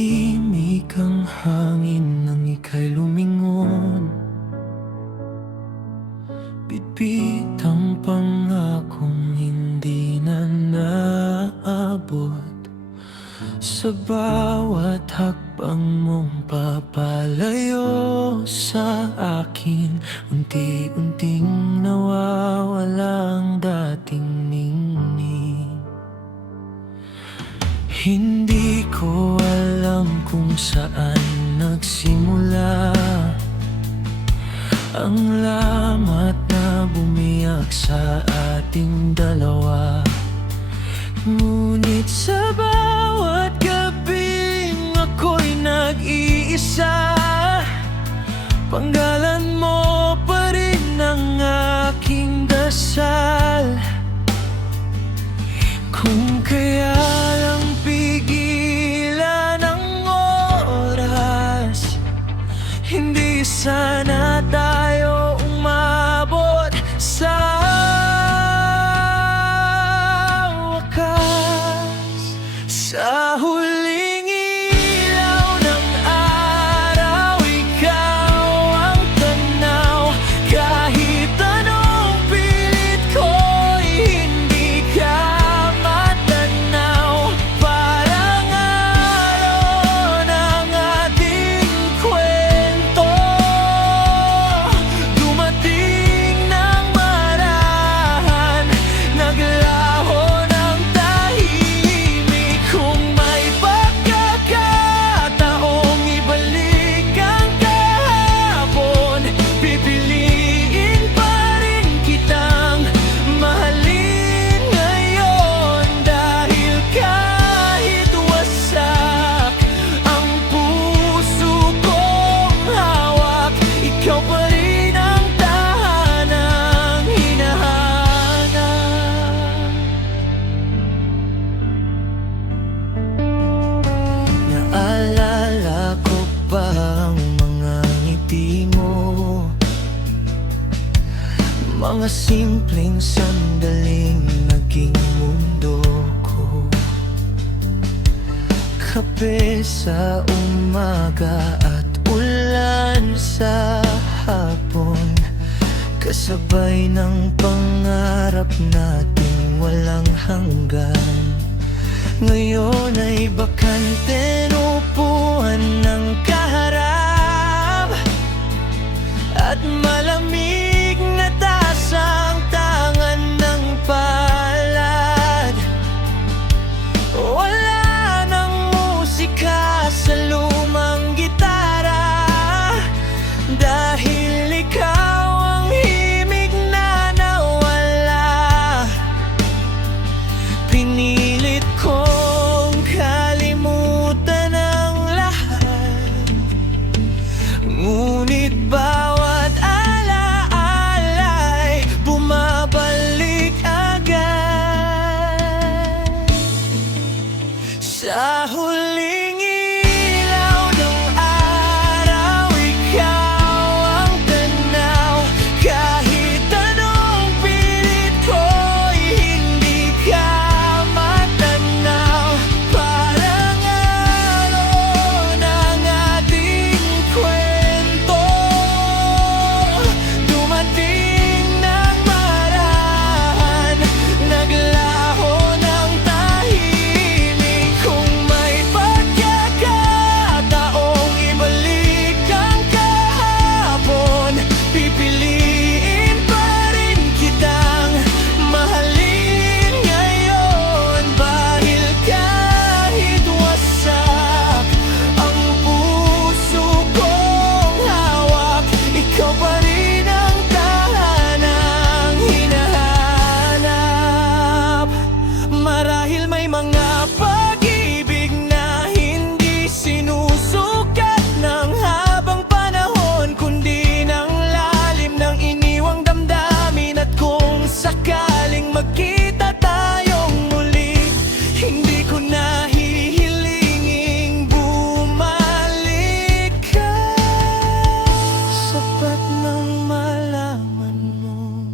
Tahimik ang hangin nang ika'y lumingon. Bitbit ang pangakong hindi na naabot. Sa bawat hakbang mong papalayo sa akin, unti-unting nawawala ang dating ningning. Hindi ko alam kung saan nagsimula ang lamat na bumiyak sa ating dalawa. Ngunit sa bawat gabing ako'y nag-iisa, panggalan mo pa rin ang aking dasal. Kung kaya lang pigilan ang oras, hindi sana tayo umabot sa wakas. Sa huling ilaw ng araw, ikaw ang tanaw. Kahit anong pilit ko'y hindi ka matanaw. Parang araw ng ating kwento, dumating ng marahan, naglaho ng tahimik. Kung may pagkakataong ibalik ang kahapon, pipiliin pa rin kitang mahalin ngayon. Dahil kahit wasak ang puso kong hawak, ikaw pa rin ang tahanang hinahanap. Naalala ko pa ang mga ngiti mo, mga simpleng sandaling naging mundo ko. Kape sa umaga at ulan sa hapon, kasabay ng pangarap nating walang hanggan. Ngayon ay bakante, upuan ng kaharap, at malamig na tasang tangan ng palad. Wala nang musika sa lumang gitara, dahil ikaw ang himig na nawala. Pinilit kong kalimutan ang lahat, ngunit bawat alaala'y bumabalik agad. Sa huling ilaw ng araw, ikaw ang tanaw. Kahit anong pilit ko'y hindi ka matanaw. Parang araw ng ating kwento, dumating ng marahan, naglaho ng tahimik. Kung may pagkakataong ibalik ang kahapon, pipiliin pa rin kitang mahalin ngayon. Dahil kahit wasak ang puso kong hawak, ikaw pa rin ang tahanang hinahanap. Marahil may mga pag-ibig na hindi sinusukat ng habang panahon, kundi ng lalim ng iniwang damdamin. At kung sakaling magkita tayong muli, hindi ko na hihilinging bumalik ka. Sapat nang malaman mo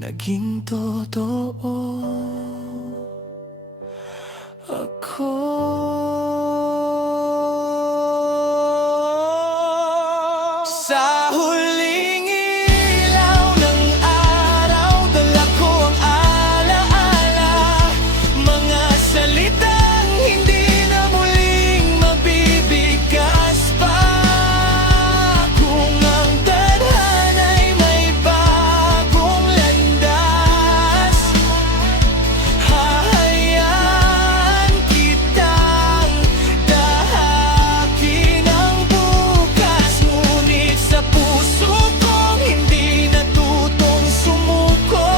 naging totoo ako. Sa huling ilaw ng araw, dala ko ang alaala, mga salitang hindi na muling mabibigkas pa. Kung ang tadhana'y may bagong landas, hahayaan kitang tahakin ang bukas. Ngunit sa puso kong hindi natutong sumuko,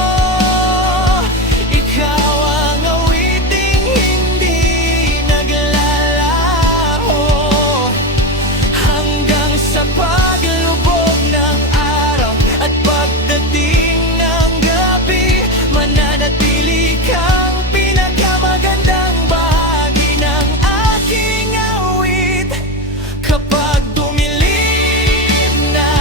ikaw ang awiting hindi naglalaho. Hanggang sa paglubog ng araw at pagdating ng gabi, mananatili kang pinakamagandang bahagi ng aking awit. Kapag dumilim na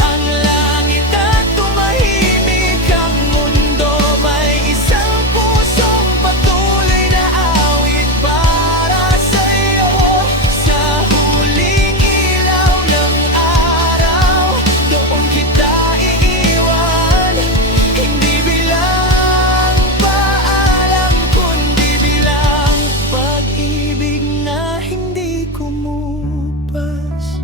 ang langit at tumahimik ang mundo, may isang pusong patuloy na awit para sa'yo. Sa huling ilaw ng araw, doon kita iiwan. Hindi bilang paalam, kundi bilang pag-ibig na hindi kumupas.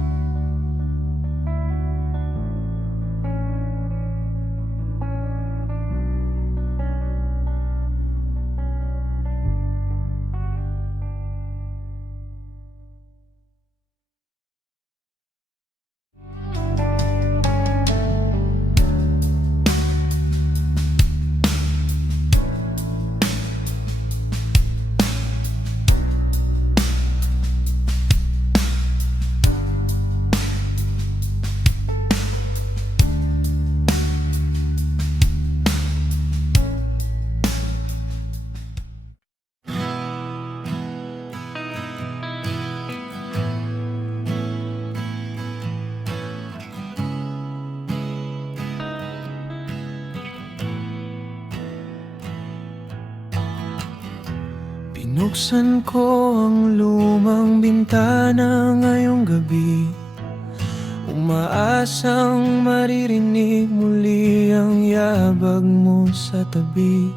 Binuksan ko ang lumang bintana ngayong gabi, umaasang maririnig muli ang yabag mo sa tabi.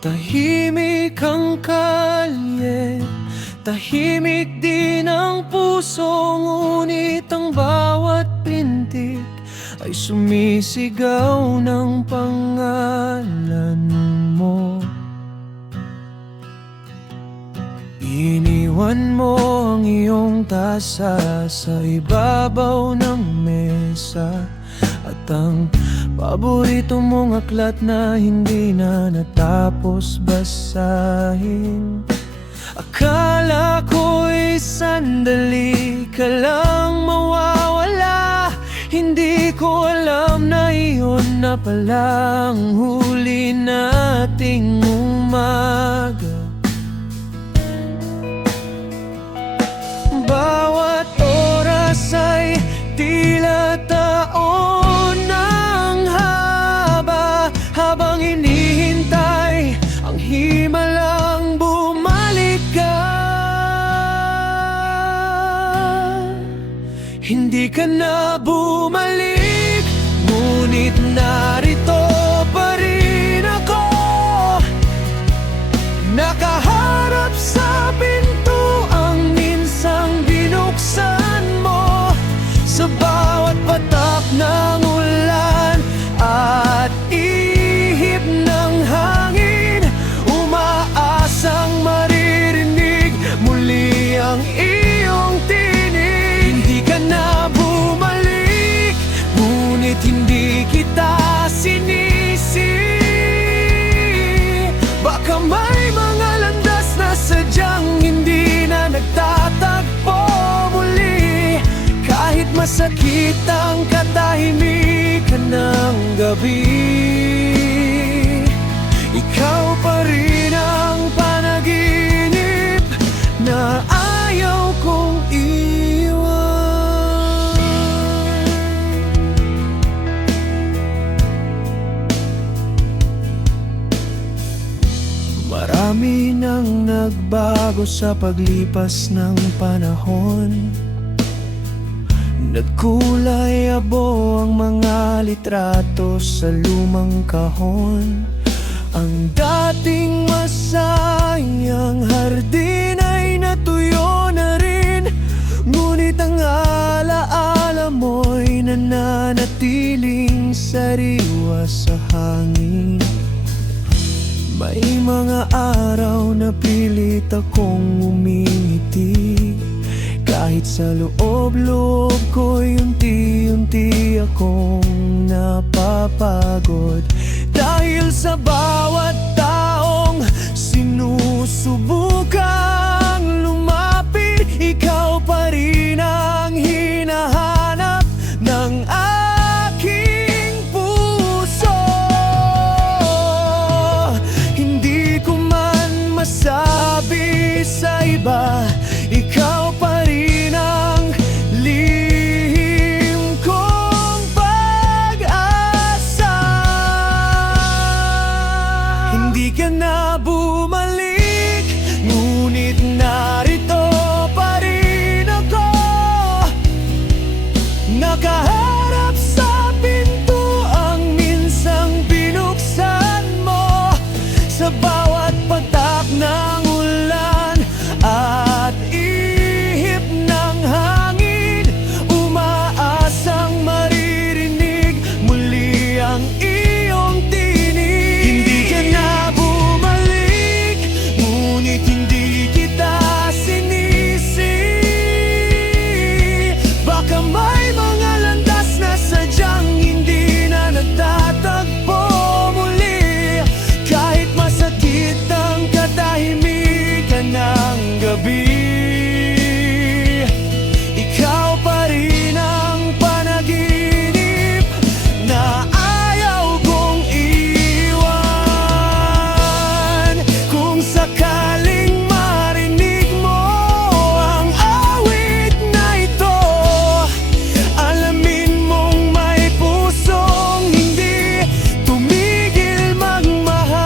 Tahimik ang kalye, tahimik din ang puso, ngunit ang bawat pintig ay sumisigaw ng pangalan mo. Iniwan mo ang iyong tasa sa ibabaw ng mesa, at ang paborito mong aklat na hindi na natapos basahin. Akala ko'y sandali ka lang mawawala, hindi ko alam na iyon na palang huli nating umaga. Bawat oras ay tila taon ng haba, habang hinihintay ang himalang bumalik ka. Hindi ka na bumalik, ngunit narito pa rin ako, nakaharap sa pintuang minsang binuksan mo. Sa bawat patak ng ulan at ihip ng hangin, umaasang maririnig muli ang iyong tinig. Hindi ka na bumalik, ngunit hindi kita sinisi. Baka may mga landas na sadyang hindi na nagtatagpo muli, kahit masakit ang katahimikan ng gabi. Ikaw pa rin ang panaginip na ayaw kong iwan. Marami nang nagbago sa paglipas ng panahon. Nagkulay abo ang mga litrato sa lumang kahon. Ang dating masayang hardin ay natuyo na rin, ngunit ang alaala mo'y nananatiling sariwa sa hangin. May mga araw na pilit akong umingiti, kahit sa loob-loob ko'y unti-unti akong napapagod. Dahil sa bawat taong sinusubukang lumapit, ikaw pa rin ang hinahanap ng aking puso. Hindi ko man masabi sa iba, ikaw pa rin ang lihim kong pag-asa. Hindi ka na bumalik, ngunit narito pa rin ako, nakaharap sa pintuang minsang binuksan mo. Sa bawat patak ng ulan at ihip ng hangin, umaasang maririnig muli ang iyong tinig. Hindi ka na bumalik, ngunit hindi kita sinisi. Baka may mga landas na sadyang hindi na nagtatagpo muli, kahit masakit ang katahimikan ng gabi. Ikaw pa rin ang panaginip na ayaw kong iwan. Kung sakaling marinig mo ang awit na ito, alamin mong may pusong hindi tumigil magmahal.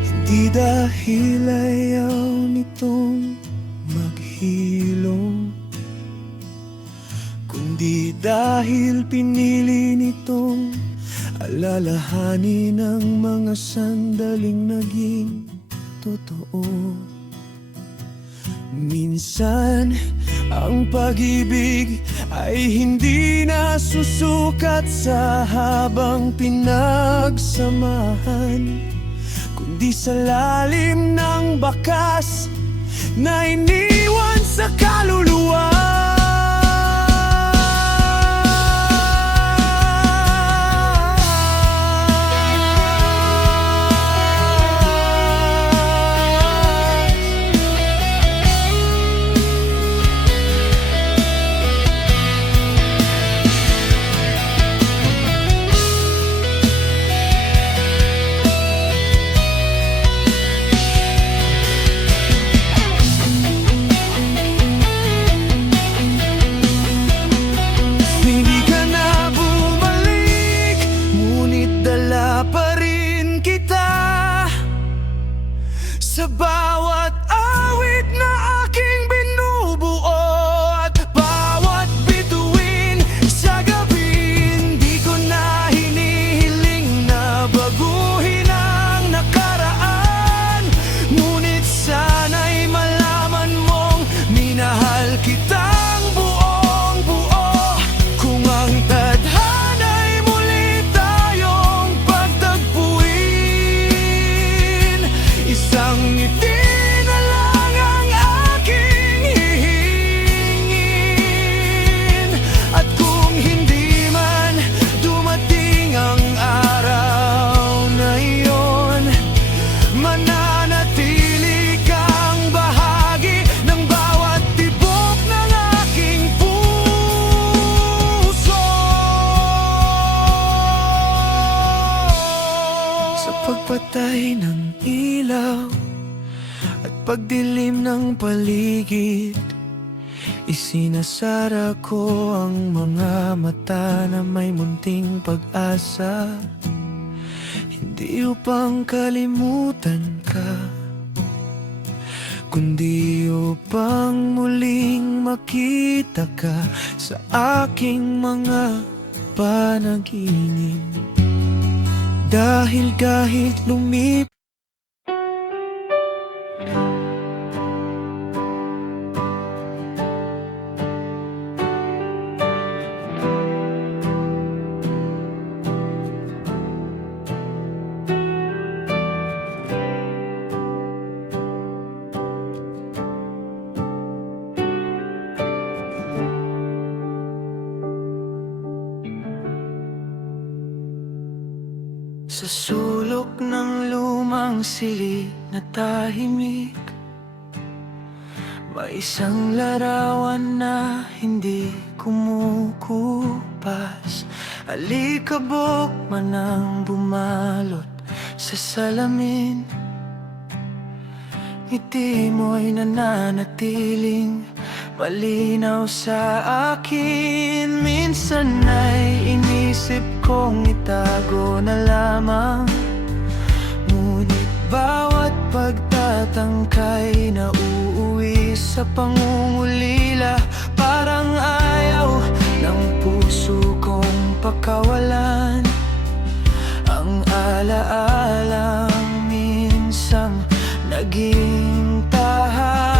Hindi dahil ayaw nitong maghilom, kundi dahil pinili nitong alalahanin ang mga sandaling naging totoo. Minsan, ang pag-ibig ay hindi nasusukat sa habang pinagsamahan, kundi sa lalim ng bakas na iniwan sa kaluluwa. Hindi ka na bumalik, ngunit dala pa rin kita sa bawat awit na aking binubuo at bawat bituin sa gabi. Hindi ko na hinihiling na baguhin ang nakaraan, ngunit sana'y malaman mong minahal kitang buong buo. Kung ang tadhana'y muli tayong pagtagpuin, isang ngiti na lang ang aking hihingin. At kung hindi man dumating ang araw na iyon, mananatili kang bahagi ng bawat tibok ng aking puso. Sa pagpatay ng ilaw at pagdilim ng paligid, isinasara ko ang mga mata na may munting pag-asa, hindi upang kalimutan ka, kundi upang muling makita ka sa aking mga panaginip. Dahil kahit lumip sa sulok ng lumang silid na tahimik, may isang larawan na hindi kumukupas. Alikabok man ang bumalot sa salamin, ngiti mo'y nananatiling malinaw sa akin. Minsan ay inisip kong itago na lamang, ngunit bawat pagtatangkay na uuwi sa pangungulila. Parang ayaw ng puso kong pakawalan ang alaalang minsang naging tahanan.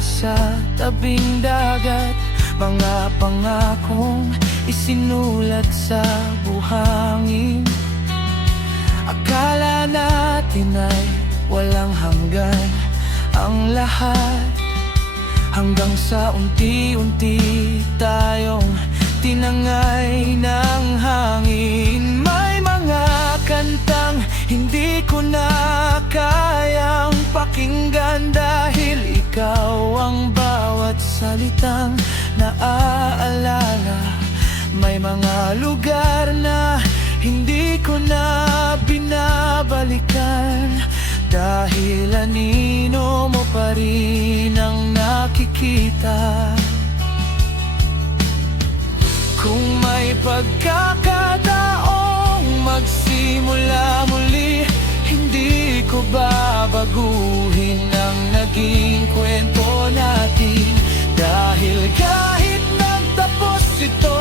Sa tabing dagat, mga pangakong isinulat sa buhangin. Akala natin ay walang hanggan ang lahat, hanggang sa unti-unti tayong tinangay ng hangin. May mga kantang hindi ko na kayang pakinggan dahil ikaw ang bawat salitang naaalala. May mga lugar na hindi ko na binabalikan dahil anino mo pa rin ang nakikita. Kung may pagkakataong magsimula muli, hindi ko babaguhin ang naging kwento natin. Dahil kahit nagtapos ito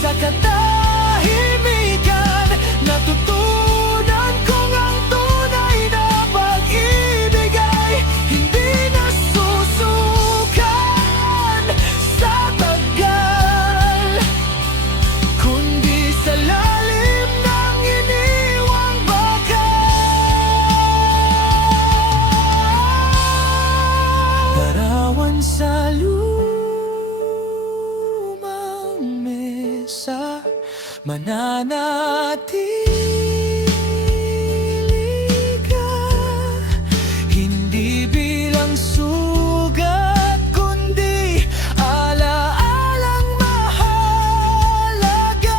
sa katahimikan, natutunan kong ang tunay na pag-ibig ay hindi nasusukat sa tagal, kundi sa lalim ng iniwang bakas. Larawan sa lumang mesa, mananatili ka, hindi bilang sugat, kundi alaalang mahalaga.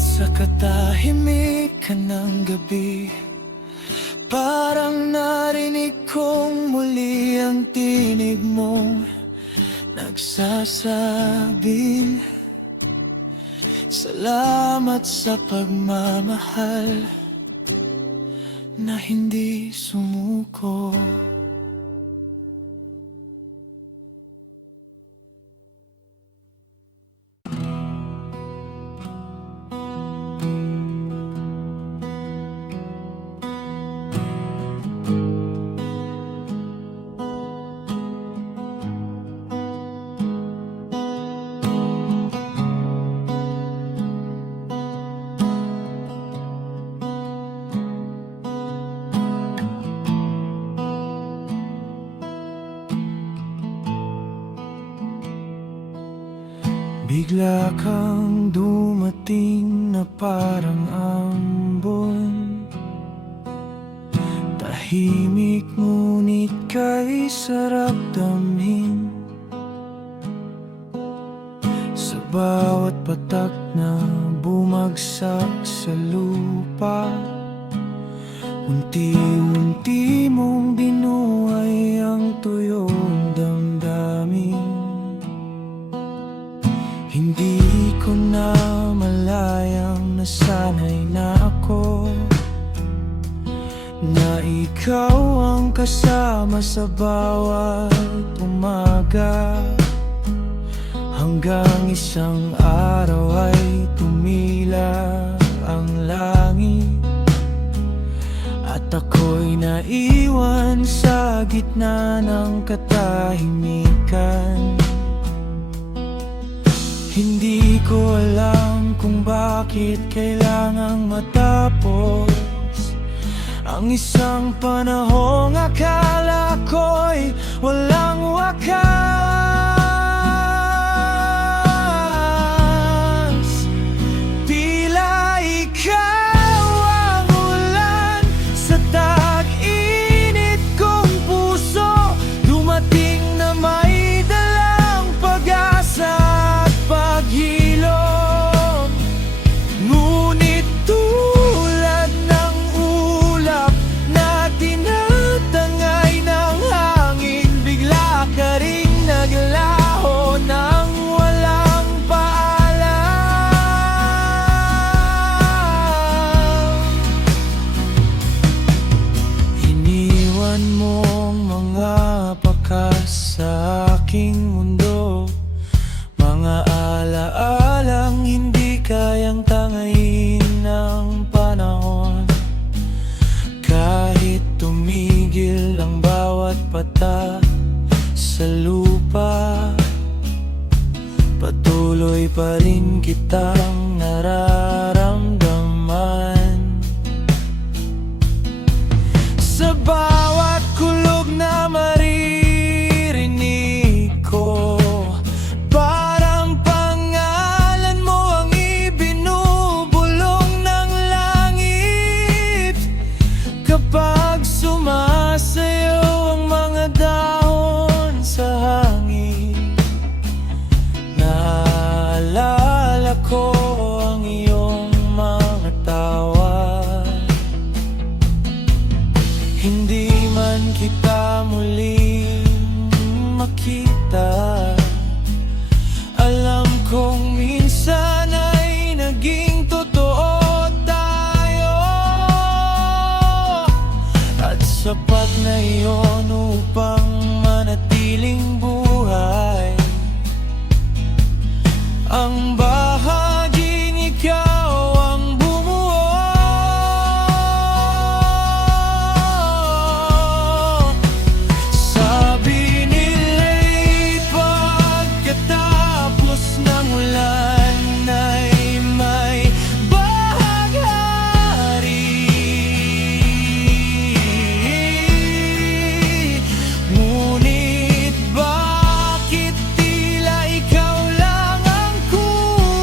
Sa katahimikan ng gabi, parang narinig kong muli ang tinig mong nagsasabing, salamat sa pagmamahal na hindi sumuko. Bigla kang dumating na parang ambon, tahimik ngunit kay sarap damhin. Sa bawat patak na bumagsak sa lupa, unti-unti mong binuhay ang tuyong damdamin. Hindi ko na malayang nasanay na ako, na ikaw ang kasama sa bawat umaga. Hanggang isang araw ay tumila ang langit, at ako'y naiwan sa gitna ng katahimikan. Hindi ko alam kung bakit kailangang matapos ang isang panahong akala ko'y walang wakas. Tila ikaw ang ulan sa tag-init kong puso, dumating na may dalang pag-asa at paghilom. Ngunit tulad ng ulap na tinatangay ng hangin, bigla ka ring naglaho ng walang paalam. Iniwan mong mga pakas sa aking mundo, mga alaalang hindi kayang tangayin ng panahon. Kahit tumigil ang bawat patak sa lupa, patuloy pa rin kitang nararamdaman. Sa bawat kulog na maririnig ko, parang pangalan mo ang ibinubulong ng langit. Kapag sumasayaw ang mga dahon sa hangin, naalala ko ang iyong mga tawa. Hindi man kita muling makita, alam kong minsan ay naging totoo tayo, at sapat na iyon upang manatiling buhay. Ang bahaging ikaw ang bumuo. Sabi nila'y pagkatapos ng ulan ay may bahaghari. Ngunit bakit tila ikaw lang ang kulang?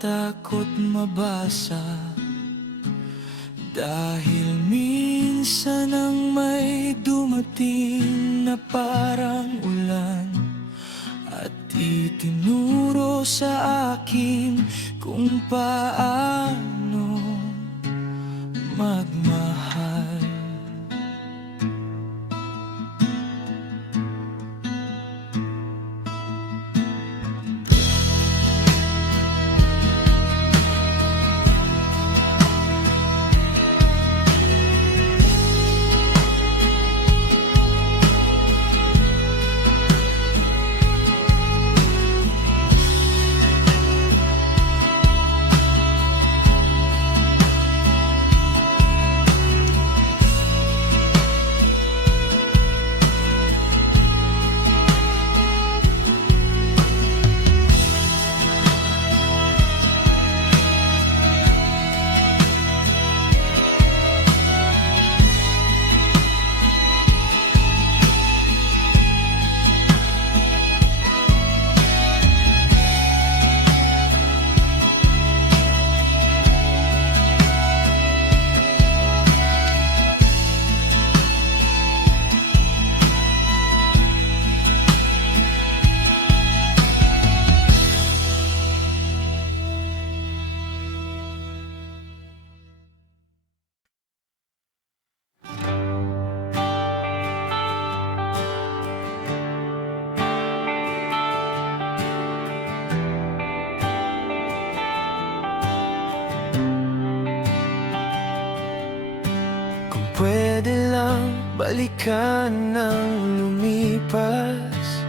nakakatakot mabasa. Dahil minsan ang may dumating na parang ulan at itinuro sa akin kung paano magmahal. Pwede lang balikan ng lumipas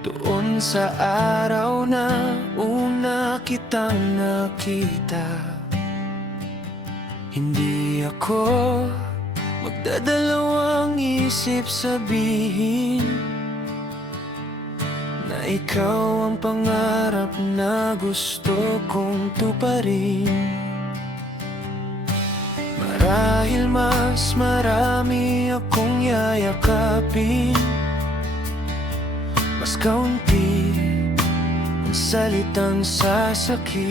doon sa araw na una kitang nakita. Hindi ako magdadalawang isip sabihin na ikaw ang pangarap na gusto kong tuparin. Marahil mas marami akong yayakapin, mas kaunti ang salitang sasakit.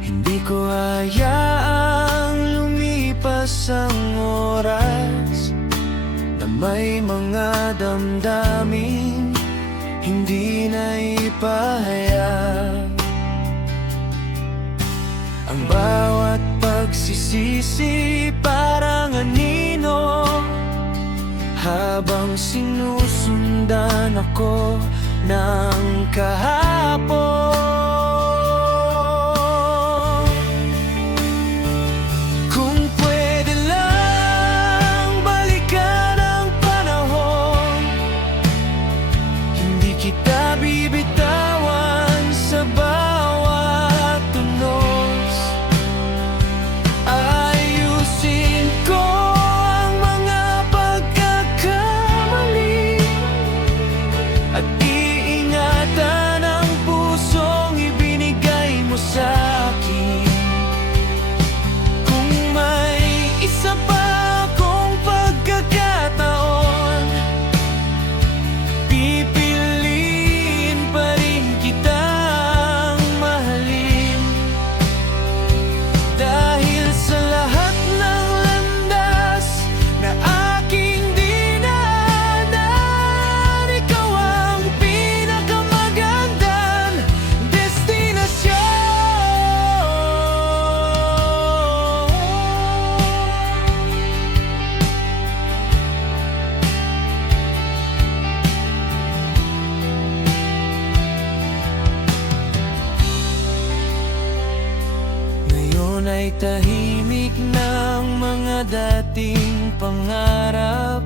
Hindi ko hayaang lumipas ang oras na may mga damdaming hindi na ipahayag. Ang bawat pagsisisi parang anino habang sinusundan ako ng kahapon. Kung pwede lang balikan ang panahon, hindi kita bibitawan sa bawat tunos. Ayusin ko ang mga pagkakamali at iingatan ang pusong ibinigay mo sa akin. Kung may isa pa akong pagkakataon, pipiliin pa rin kitang mahalin. Dahil sa lahat ng landas na aking dinaanan, ikaw ang pinakamagandang destinasyon. Ngayon ay tahimik ng mga dating pangarap,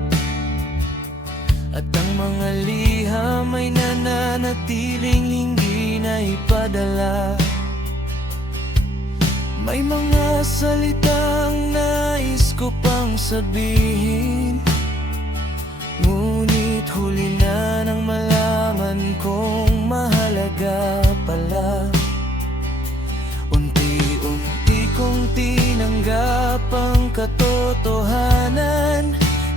at ang mga liham ay nananatiling hindi na ipadala. May mga salitang nais ko pang sabihin, ngunit huli na nang malaman kong mahalaga pala. Unti-unti kong tinanggap ang katotohanan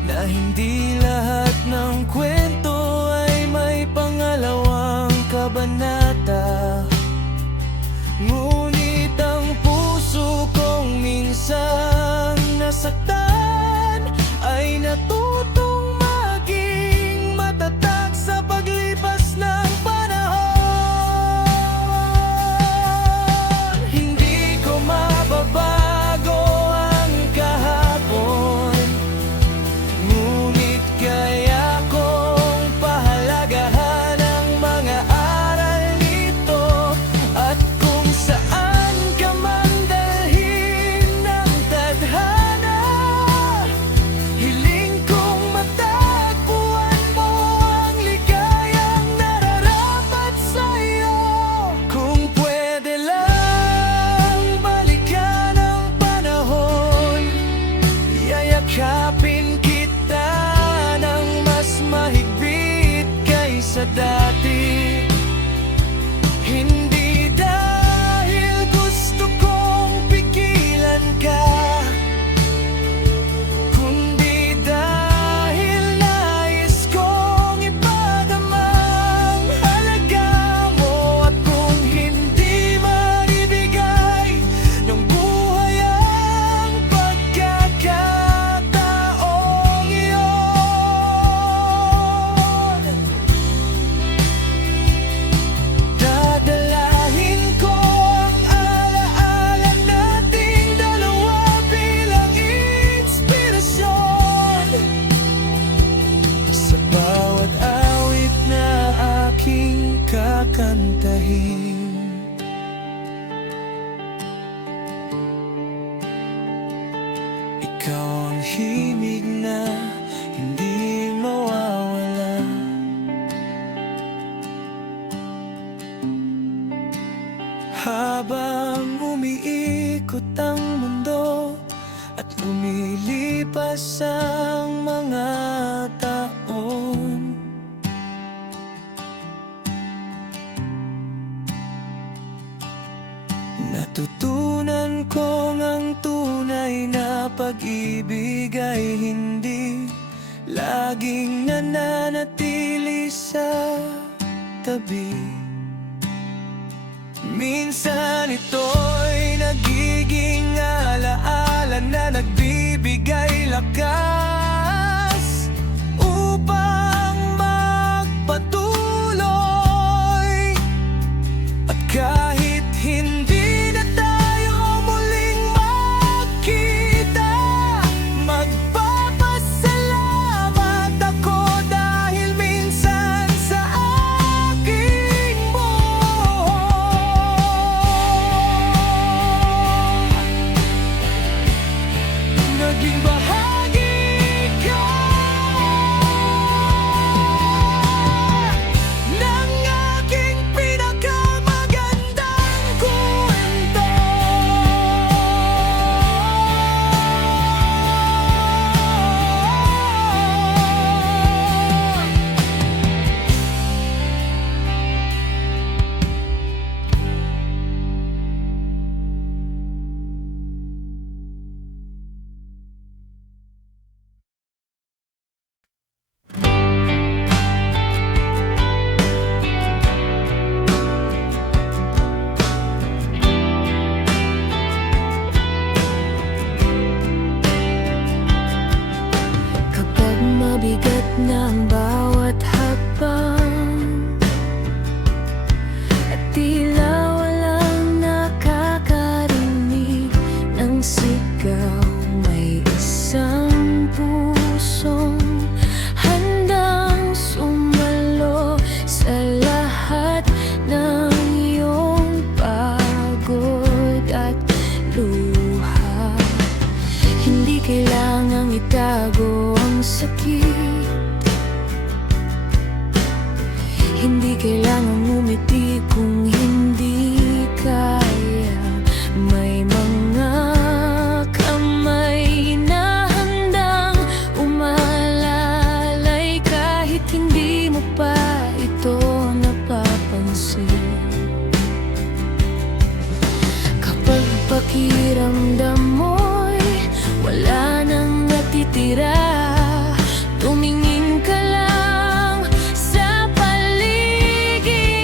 na hindi lahat ng kwento ay may pangalawang kabanata. sa dati. Hindi dahil gusto kong pigilan ka, kundi dahil nais kong ipagamang halaga mo. At kung hindi maribigay ng buhay ang pagkakataong iyon, dadalahin ko ang alaala nating dalawa bilang inspirasyon sa bawat awit na aking kakantahin. Ikaw ang himig na hindi mawawala. Habang umiikot ang mundo at lumilipas ang mga taon, natutunan kong ang tunay na pag-ibig ay hindi laging nananatili sa tabi. Minsan ito'y nagiging alaala na nagbibigay lakas upang magpatuloy. At kahit hindi na tayo muling magkita, magpapasalamat ako dahil minsan sa aking buhay naging bahagi ka ng aking pinakamagandang kwento. Kapag mabigat na ang bawat hakbang at tila walang nakakarinig ng sigaw, may isang pusong handang sumalo sa lahat ng iyong pagod at luha. Hindi kailangang itago ang sakit, hindi kailangang umiti kung hindi kaya. May mga kamay na handang umalalay kahit hindi mo pa ito napapansin. Kapag pakiramdam mo'y wala nang natitira, tumingin ka lang sa paligid.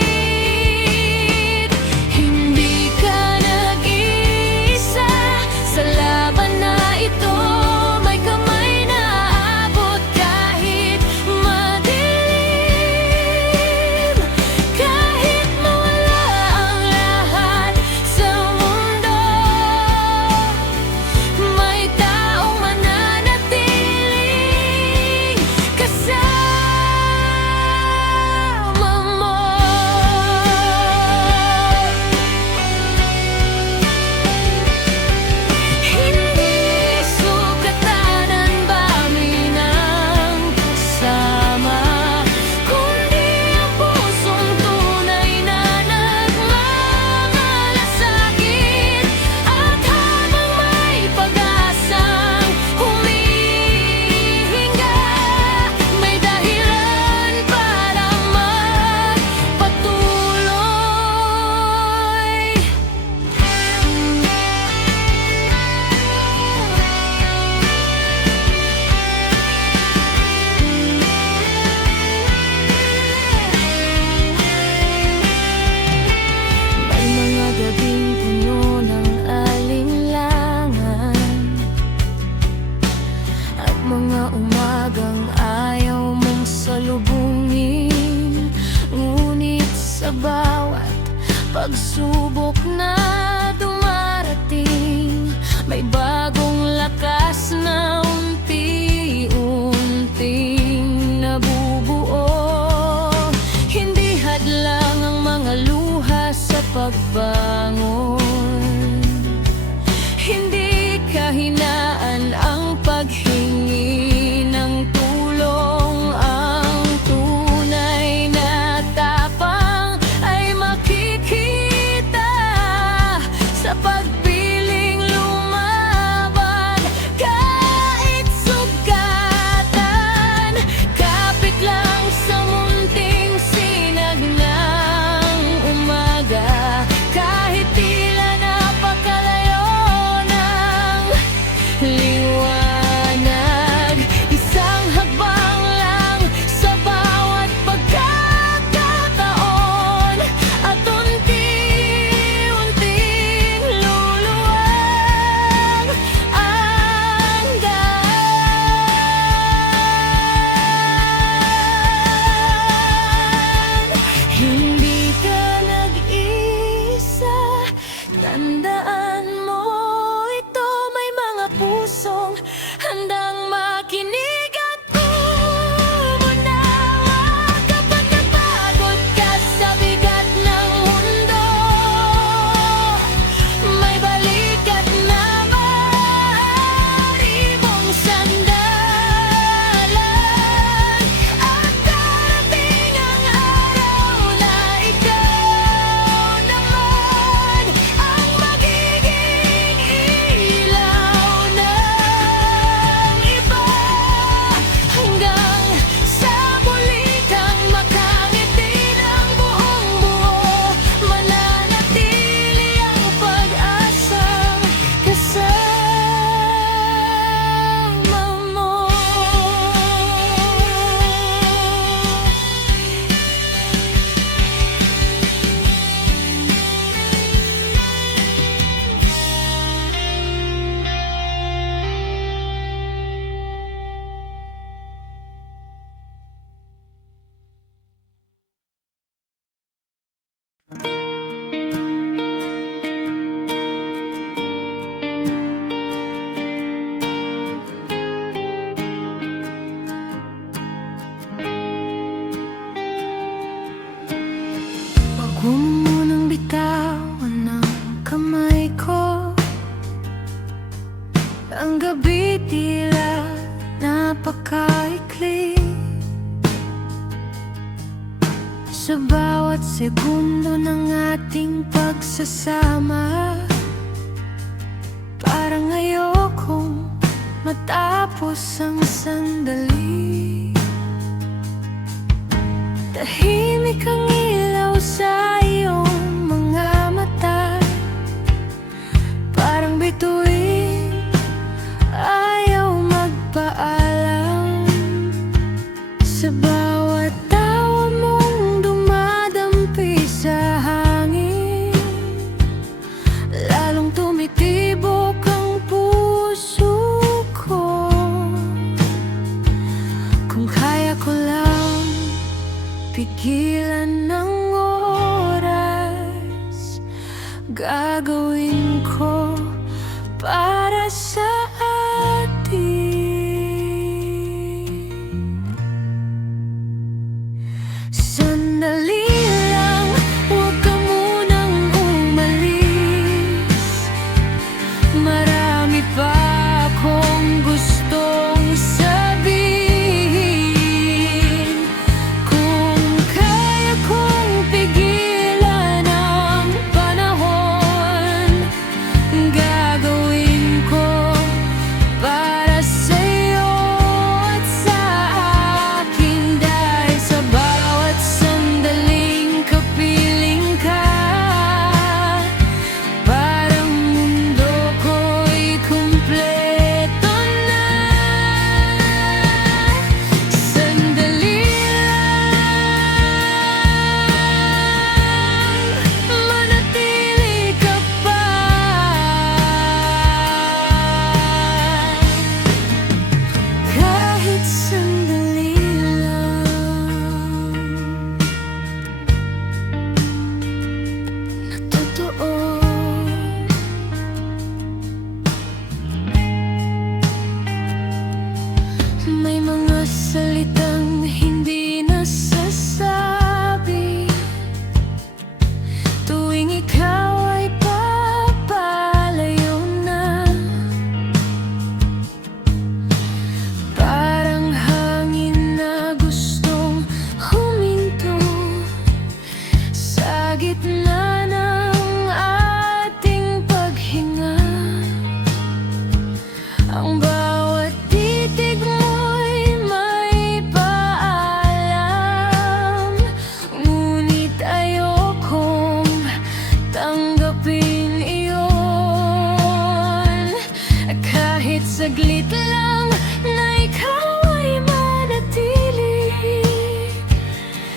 umagang ayaw mong salubungin. Ngunit sa bawat pagsubok na dumarating, may bagong lakas na unti-unting nabubuo. Hindi hadlang ang mga luha sa pagbangon, hindi kahinaan ang paghingi ng tulong. Ang tunay na tapang ay makikita sa pagpiling lumaban. Kahit sugatan, kapit lang sa munting sinag ng umaga. Kahit tila napakalayo ng liwanag, isang hakbang lang sa bawat pagkakataon, at unti-unting luluwag ang daan. Hindi ka nag-isa, tandaan mo ito. May mga pusong handang makinig at umunawa. Kapag napagod ka sa bigat ng mundo, may balikat na maaari mong sandalan. At darating ang araw na ikaw naman ang magiging ilaw ng iba. Hanggang sa muli kang makangiti ng buong buo, mananatili ang pag-asang kasama mo. Huwag mo munang bitawan ang kamay ko. Ang gabi tila napakaikli. Sa bawat segundo ng ating pagsasama, parang ayokong matapos ang sandali. Tahimik ang ilaw sa iyong mga mata, parang bituin ayaw magpaalam. Sa bawat tawa mong dumadampi sa hangin, lalong tumitibok ang puso ko. Kung kaya ko lang pigilan ng oras, gagawin ko para sa atin. Sandali lang, huwag ka munang umalis. Marami pa akong gustong sabihin. Kung kaya kong pigilan ang panahon, salitang hindi nasasabi tuwing ikaw ay papalayo na. Parang hangin na gustong huminto sa gitna ng ating paghinga. Ang bawat titig mo'y may paalam, ngunit ayokong tanggapin iyon. Kahit saglit lang na ikaw ay manatili,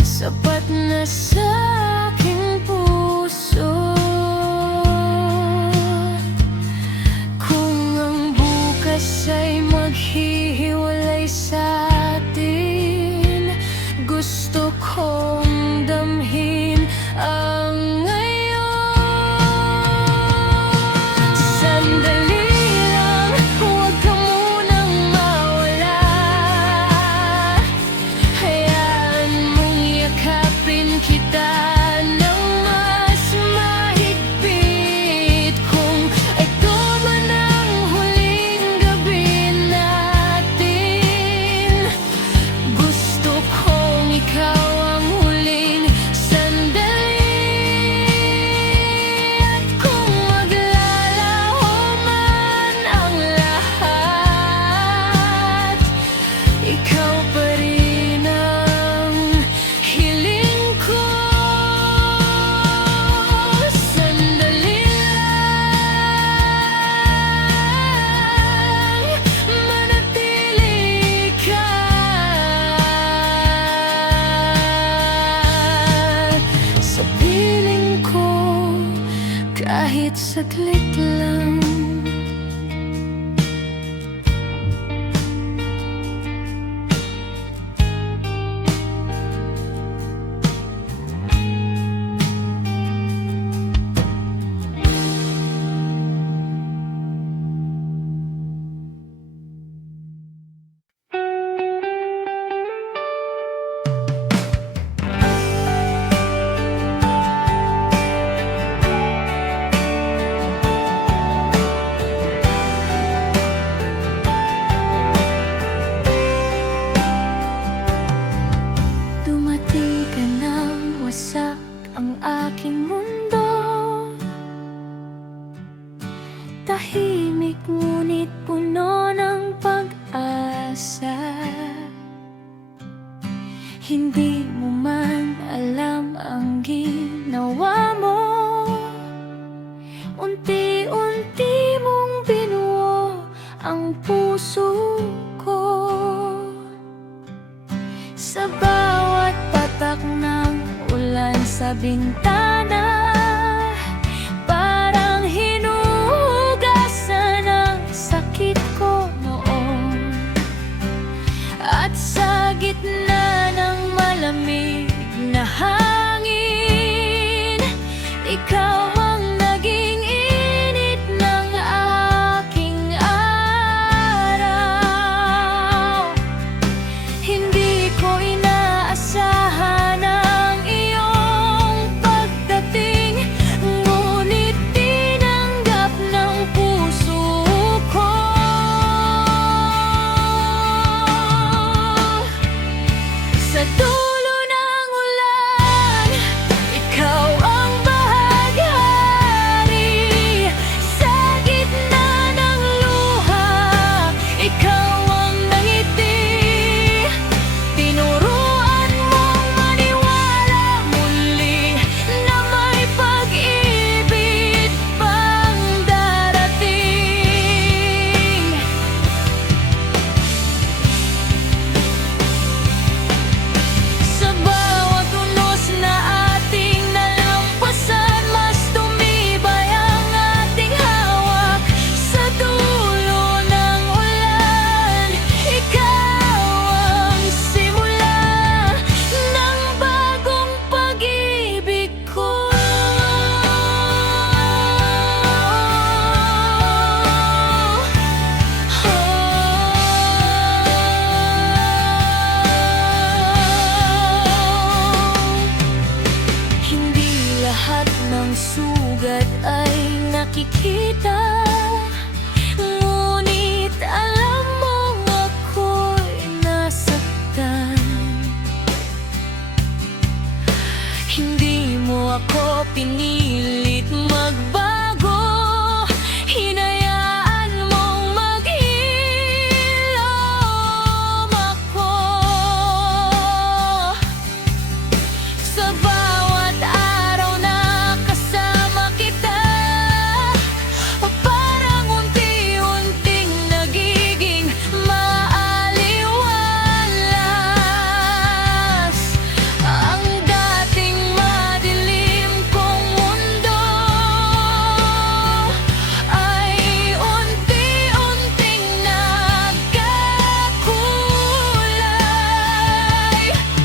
sapat na sa aking puso. Kung ang bukas ay maghihiwalay sa atin, gusto kong damhin ang ngayon. Sandali lang, huwag ka munang mawala. Hayaan mong yakapin kita ng mas mahigpit. Kung ito man ang huling gabi natin, gusto kong ikaw ang huling sandali. At kung maglalaho man ang lahat, ikaw pa rin ang hiling ko. Sandali lang, manatili ka sa piling ko kahit saglit lang. Dumating ka nang wasak ang aking mundo. Tahimik ngunit puno ng pag-asa. Hindi mo man alam ang ginawa mo. Unti-unti mong binuo ang puso ko. Sa bawat patak ng ulan sa bintana, parang hinuhugasan ang sakit ko noon. At sa gitna ng malamig na hangin, ikaw ang naging init ng aking araw. Hindi ko inaasahan ang iyong pagdating, ngunit tinanggap ng puso ko. Sa dulo ng ulan, ikaw ang bahaghari. Sa gitna ng luha, ikaw ang nangiti. Tinuruan mong maniwala muli na may pag-ibig pang darating. nakikita. Ngunit alam mong ako'y nasaktan. Hindi mo ako pinilit magbago, hinayaan mong maghilom ako. Sa bawat araw na kasama kita, parang unti-unting nagiging maaliwalas ang dating madilim kong mundo. Ay unti-unting nagkakulay.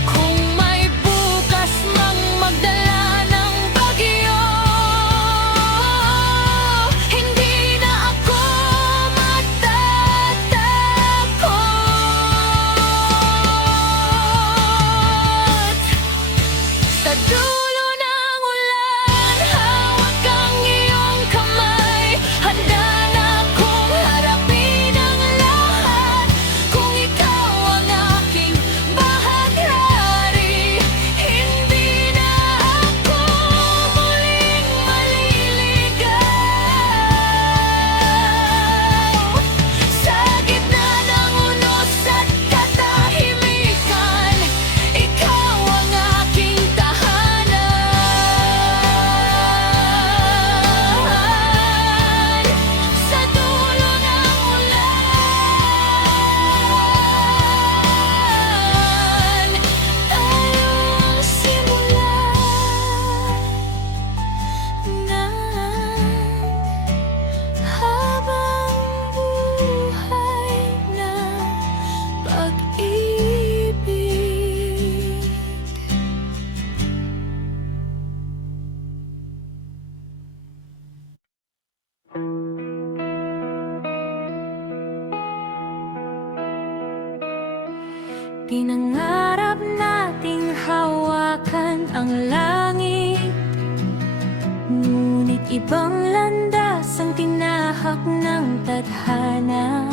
Kung may bukas mang magdala ng bagyo, hindi na ako matatakot. Sa dulo ng ulan, hawak ang iyong kamay. Handa na akong harapin ang lahat. Kung ikaw ang aking bahaghari, hindi na ako muling maliligaw. Sa gitna ng unos at katahimikan, ikaw ang aking tahanan. Sa dulo ng ulan, tayong simulan na habang buhay na pag-ibig. Pinangarap nating hawakan ang langit, ngunit ibang landas ang tinahak ng tadhana.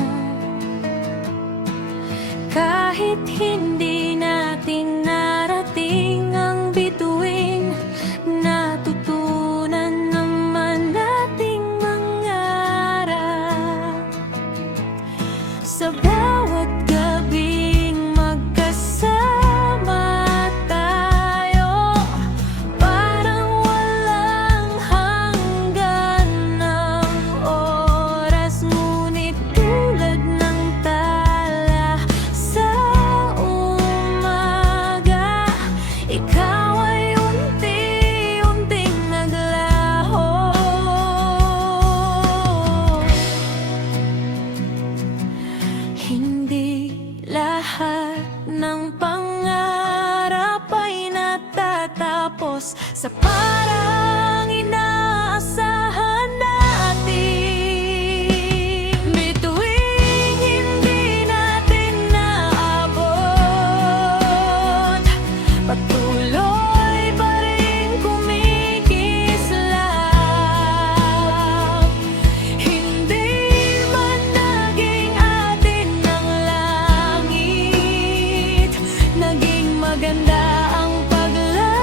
Kahit hindi natin narating ang bituin, natutunan naman nating mangarap. Sa bawat gabing magkasama tayo, parang walang hanggan ng oras. Ngunit tulad ng tala sa umaga, ikaw ay unti-unting naglaho. Hindi lahat ng pangarap ay natatapos sa parang inaasahan natin. Bituing hindi natin naabot, patuloy pa rin kumikislap. Hindi man naging atin ng langit, naging maganda ang paglalakbay.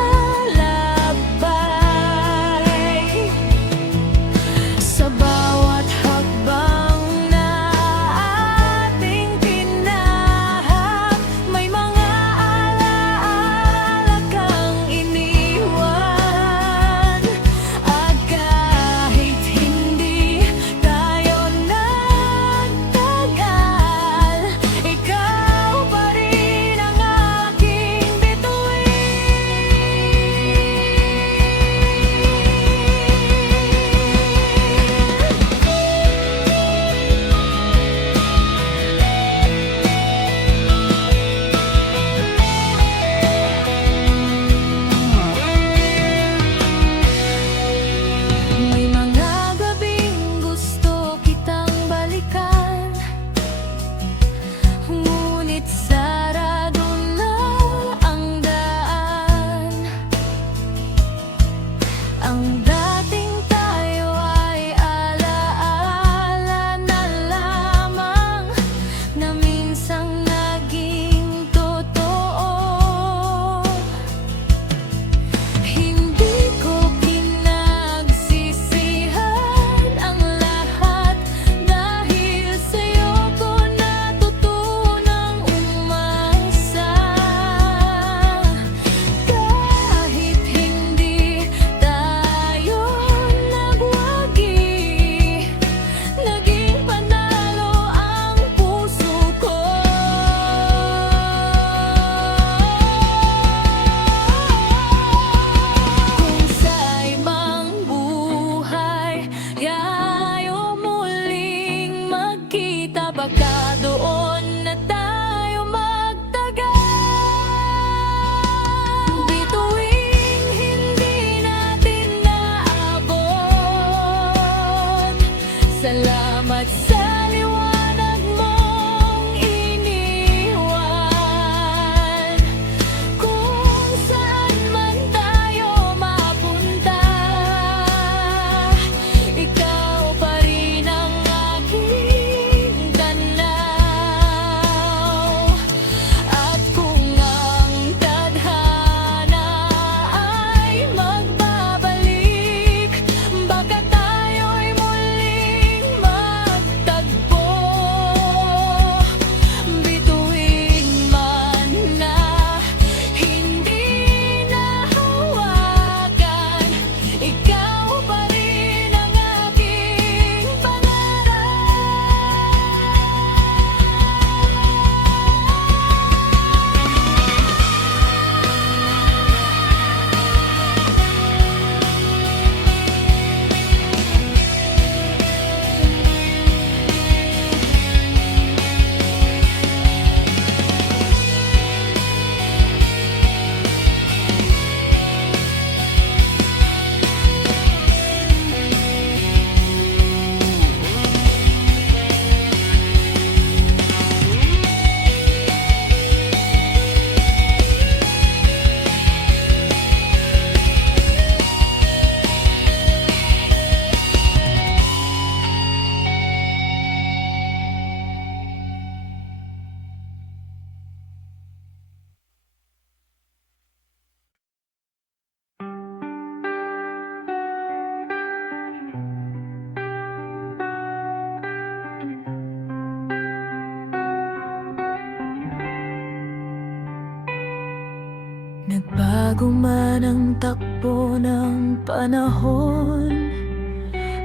Nagbago man ang takbo ng panahon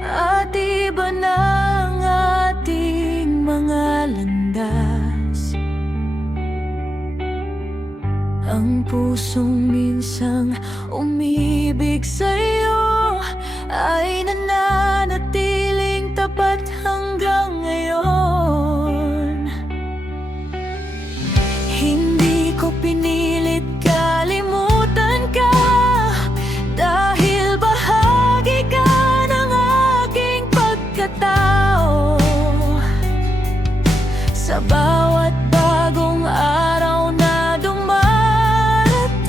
at iba na ang ating mga landas. Ang pusong minsang umibig sa'yo ay nananatiling tapat hanggang ngayon. Hindi ko pinilit kalimutan ka, dahil bahagi ka ng aking pagkatao. Sa bawat bagong araw na dumarating,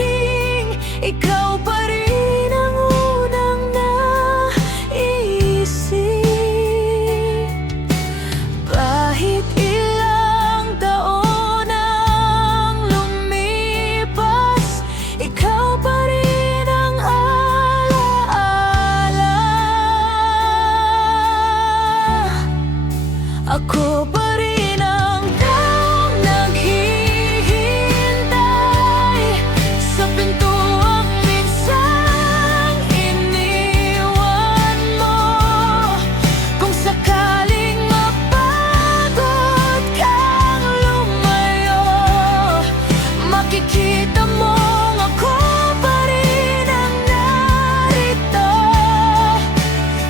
ikaw pa rin ang unang naisip. Kahit ilang taon ang lumipas, ikaw pa rin ang alaala. Ako pa rin ang taong naghihintay sa pintuang minsang iniwan mo. Kung sakaling mapagod kang lumayo, makikita mong ako pa rin ang narito.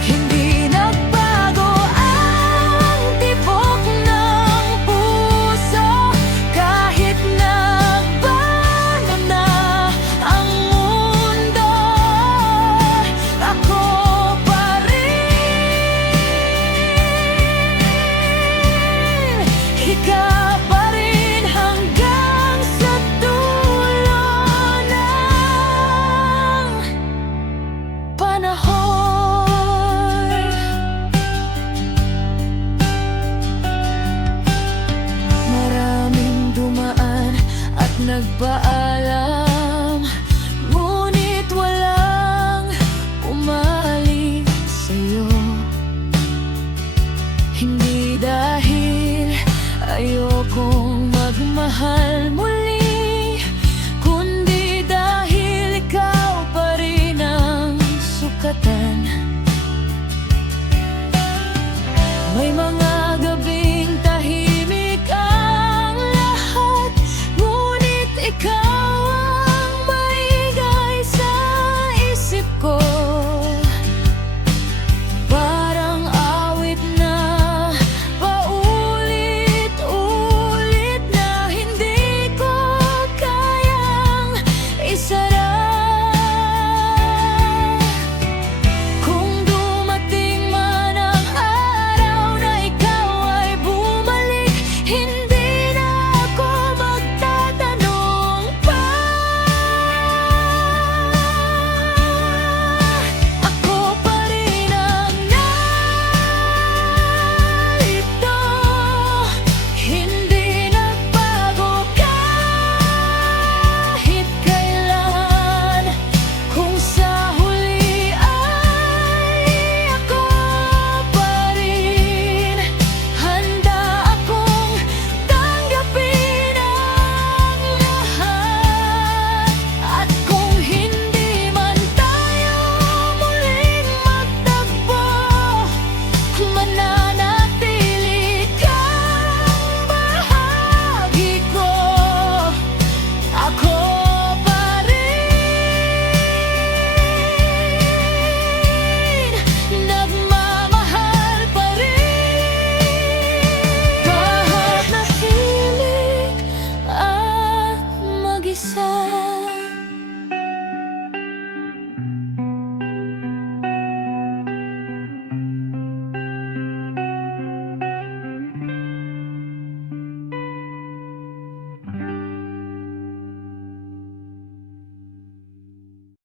Hindi nagbago ang tibok ng puso, kahit nagbago na ang mundo. Ako pa rin, ikaw pa rin hanggang sa dulo ng panahon. Maraming dumaan at nagpaalam, ngunit walang umaling sa'yo. Hindi dahil ayokong magmahal muli, kundi dahil ikaw pa rin ang sukatan. May mga gabing tahimik ang lahat, ngunit ikaw